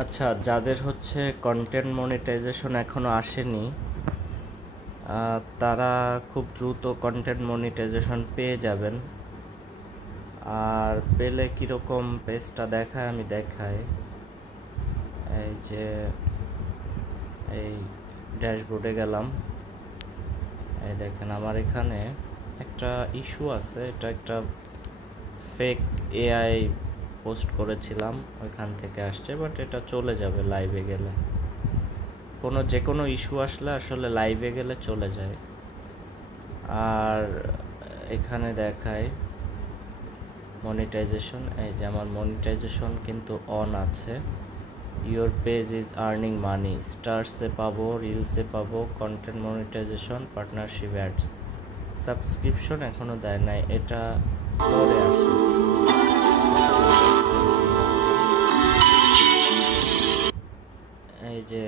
আচ্ছা, যাদের হচ্ছে কন্টেন্ট মনিটাইজেশন এখনো আসেনি, তারা খুব দ্রুত কন্টেন্ট মনিটাইজেশন পেয়ে যাবেন। আর পেলে কীরকম পেজটা দেখায় আমি দেখাই। এই যে এই ড্যাশবোর্ডে গেলাম, এই দেখেন আমার এখানে একটা ইস্যু আছে। এটা একটা ফেক এআই পোস্ট করেছিলাম, ওইখান থেকে আসছে, বাট এটা চলে যাবে লাইভে গেলে। যে কোনো ইস্যু আসলে আসলে লাইভে গেলে চলে যায়। আর এখানে দেখায় মনিটাইজেশন, এই যে আমার মনিটাইজেশন কিন্তু অন আছে। Your page is earning money, স্টারসে পাবো, রিলসে পাবো, content monetization, partnership ads. Subscription এখনো দেয় নাই, এটা পরে আসে। এই যে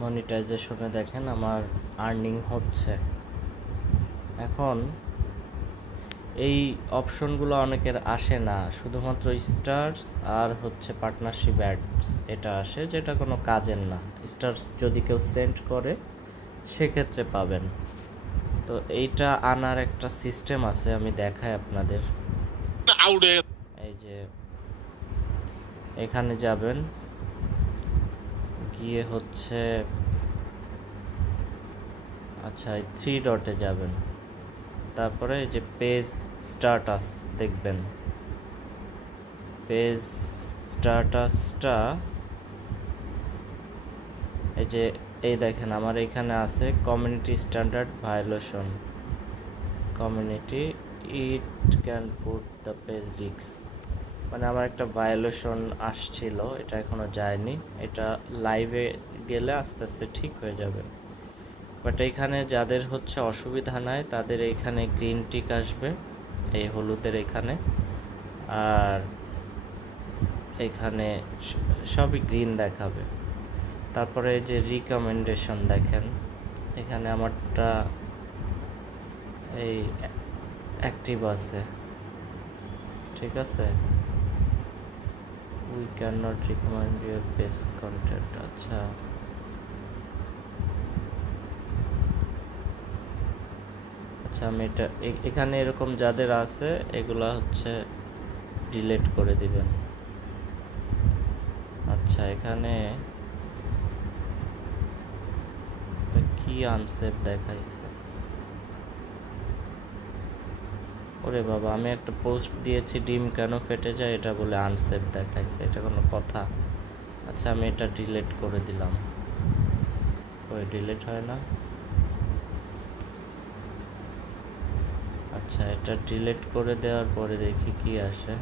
মনিটাইজেশনে দেখেন আমার আর্নিং হচ্ছে। এখন এই অপশনগুলো অনেকের আসে না, শুধুমাত্র স্টার্স আর হচ্ছে পার্টনারশিপ অ্যাডস এটা আসে, যেটা কোনো কাজের না। স্টার্স যদি কেউ সেন্ড করে সেক্ষেত্রে পাবেন। তো এইটা আনার একটা সিস্টেম আছে, আমি দেখাই আপনাদের। এই যে এখানে যাবেন, গিয়ে হচ্ছে আচ্ছা এই 3 ডটে যাবেন, তারপরে এই যে পেজ স্ট্যাটাস দেখবেন। পেজ স্ট্যাটাসটা এই যে এই দেখেন আমার এখানে আছে community standard violation, community it can put the page risk. মানে আমার একটা ভায়োলেশন আসছিল, এটা এখনো যায়নি, এটা লাইভে গেলে আস্তে আস্তে ঠিক হয়ে যাবে। বাট এইখানে যাদের হচ্ছে অসুবিধা নাই তাদের এইখানে গ্রিন টিক আসবে, এই হলুদের এখানে, আর এখানে সবই গ্রিন দেখাবে। তারপরে এই যে রিকমেন্ডেশন দেখেন, এখানে আমারটা এই অ্যাক্টিভ আছে, ঠিক আছে। We can not recommend your best content. আচ্ছা আমি এটা এখানে এরকম যাদের আছে এগুলা হচ্ছে ডিলিট করে দিবেন। আচ্ছা এখানে কি আনসেভ দেখাইছে, ওরে বাবা, আমি একটা পোস্ট দিয়েছি ডিম কেন ফেটে যায়, এটা বলে আনসেভ দেখাইছে, এটা কোনো কথা? আচ্ছা আমি এটা ডিলিট করে দিলাম। ওই ডিলিট হয় না। আচ্ছা এটা ডিলিট করে দেওয়ার পরে দেখি কি আসে।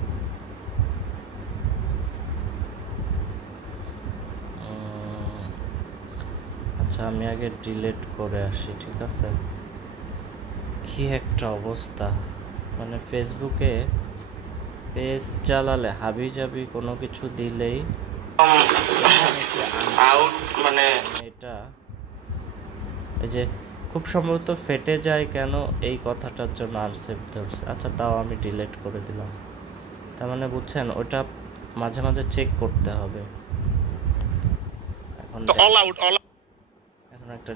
আচ্ছা আমি আগে ডিলিট করে আসি, ঠিক আছে। কি একটা অবস্থা, মানে ফেসবুকে পেজ চালালে হাবি জাবি কোনো কিছু দিলেই মানে এটা এই যে খুব সম্ভবত ফেটে যায় কেন, এই কথাটার জন্য আনসেভ ধরছে। আচ্ছা তাও আমি ডিলিট করে দিলাম। তার মানে বুঝছেন, ওটা মাঝে মাঝে চেক করতে হবে। এখন একটা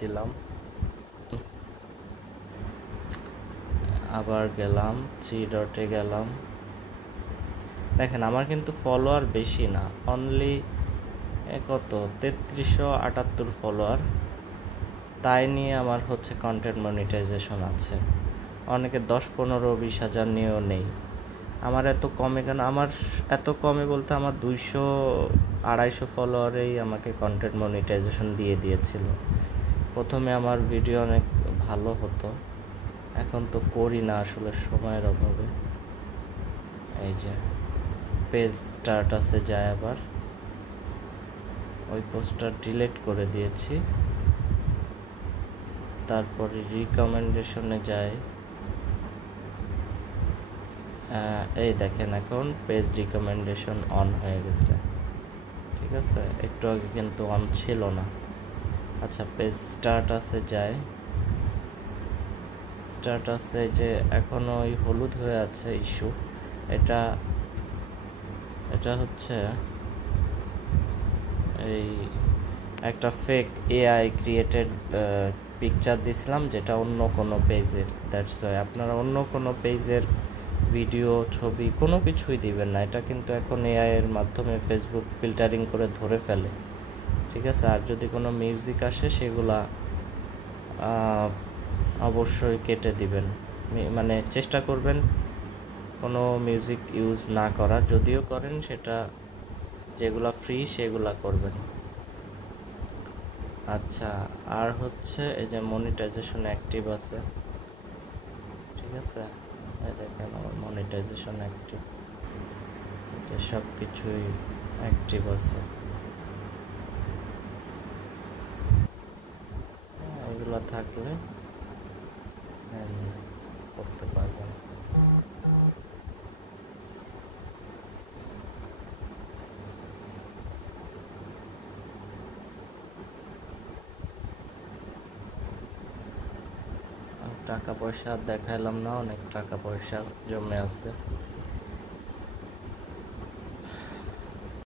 দিলাম, আবার গেলাম 3 ডটে গেলাম, দেখেন আমার কিন্তু ফলোয়ার বেশি না, অনলি কত 3378 ফলোয়ার। তাই নিয়ে আমার হচ্ছে কন্টেন্ট মনিটাইজেশন আছে। অনেকে 10-15-20 হাজার নিয়েও নেই। আমার এত কমে কেন? আমার এত কমে বলতে আমার 200-250 ফলোয়ারেই আমাকে কন্টেন্ট মনিটাইজেশন দিয়ে দিয়েছিল। প্রথমে আমার ভিডিও অনেক ভালো হতো, এখন তো করি না আসলে সময়ের অভাবে। এই যে পেজ স্ট্যাটাসে যায়, আবার ওই পোস্টটা ডিলিট করে দিয়েছি। তারপরে রিকমেন্ডেশনে যায়, এই দেখেন এখন পেজ রিকমেন্ডেশন অন হয়ে গেছে, ঠিক আছে। একটু আগে কিন্তু অন ছিল না। আচ্ছা পেজ স্ট্যাটাসে যায়, স্ট্যাটাসে যে এখনো ওই হলুদ হয়ে আছে ইস্যু, এটা এটা হচ্ছে এই একটা ফেক এআই ক্রিয়েটেড পিকচার দিছিলাম, যেটা অন্য কোনো পেজের। দ্যাটস ওয়াই আপনারা অন্য কোনো পেজের ভিডিও, ছবি কোনো কিছুই দিবেন না। এটা কিন্তু এখন এআই এর মাধ্যমে ফেসবুক ফিল্টারিং করে ধরে ফেলে, ঠিক আছে? আর যদি কোনো মিউজিক আসে সেগুলা অবশ্যই কেটে দিবেন। মানে চেষ্টা করবেন কোনো মিউজিক ইউজ না করার, যদিও করেন সেটা যেগুলা ফ্রি সেগুলা করবেন। আচ্ছা, আর হচ্ছে এই যে মনিটাইজেশন অ্যাক্টিভ আছে, ঠিক আছে? এই দেখেন আমার মনিটাইজেশন অ্যাক্টিভ, যে সব কিছুই অ্যাক্টিভ আছে। এগুলো থাকলে করতে পারবেন। টাকা পয়সা দেখাইলাম না, অনেক টাকা পয়সা জমে আছে।